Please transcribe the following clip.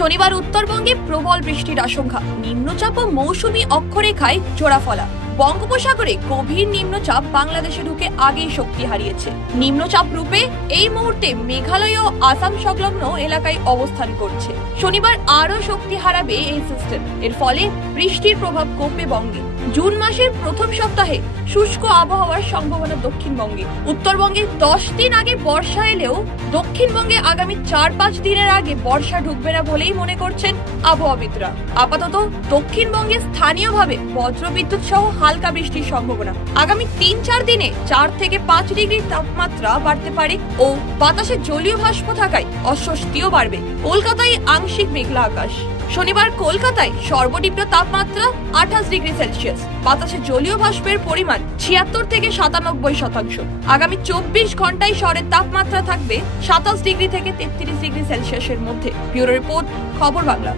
শনিবার উত্তরবঙ্গে প্রবল বৃষ্টির আশঙ্কা। নিম্নচাপ ও মৌসুমি অক্ষরেখায় জোড়াফলা। বঙ্গোপসাগরে গভীর নিম্নচাপ বাংলাদেশে ঢুকে আগেই শক্তি হারিয়েছে। নিম্নচাপ রূপে এই মুহূর্তে মেঘালয় ও আসাম সংলগ্ন এলাকায় অবস্থান করছে। শনিবার আরও শক্তি হারাবে এই সিস্টেম এর ফলে বৃষ্টির প্রভাব কমবে বঙ্গে। জুন মাসের প্রথম সপ্তাহে শুষ্ক আবহাওয়ার সম্ভাবনা দক্ষিণবঙ্গে। উত্তরবঙ্গে দশ দিন আগে বর্ষা এলেও দক্ষিণবঙ্গে আগামী চার পাঁচ দিনের আগে বর্ষা ঢুকবে না বলেই মনে করছেন আবহাওয়াবিদরা। আপাতত দক্ষিণবঙ্গে স্থানীয়ভাবে বজ্রবিদ্যুৎ সহ হালকা বৃষ্টির সম্ভাবনা। আগামী তিন চার দিনে চার থেকে পাঁচ ডিগ্রি তাপমাত্রা বাড়তে পারে ও বাতাসে জলীয় বাষ্প থাকায় অস্বস্তিও বাড়বে। কলকাতায় আংশিক মেঘলা আকাশ। শনিবার কলকাতায় সর্বনিম্ন তাপমাত্রা আঠাশ ডিগ্রি সেলসিয়াস। বাতাসে জলীয় বাষ্পের পরিমাণ ছিয়াত্তর থেকে সাতানব্বই শতাংশ। আগামী চব্বিশ ঘন্টায় শহরের তাপমাত্রা থাকবে সাতাশ ডিগ্রি থেকে তেত্রিশ ডিগ্রি সেলসিয়াসের মধ্যে। ব্যুরো রিপোর্ট, খবর বাংলা।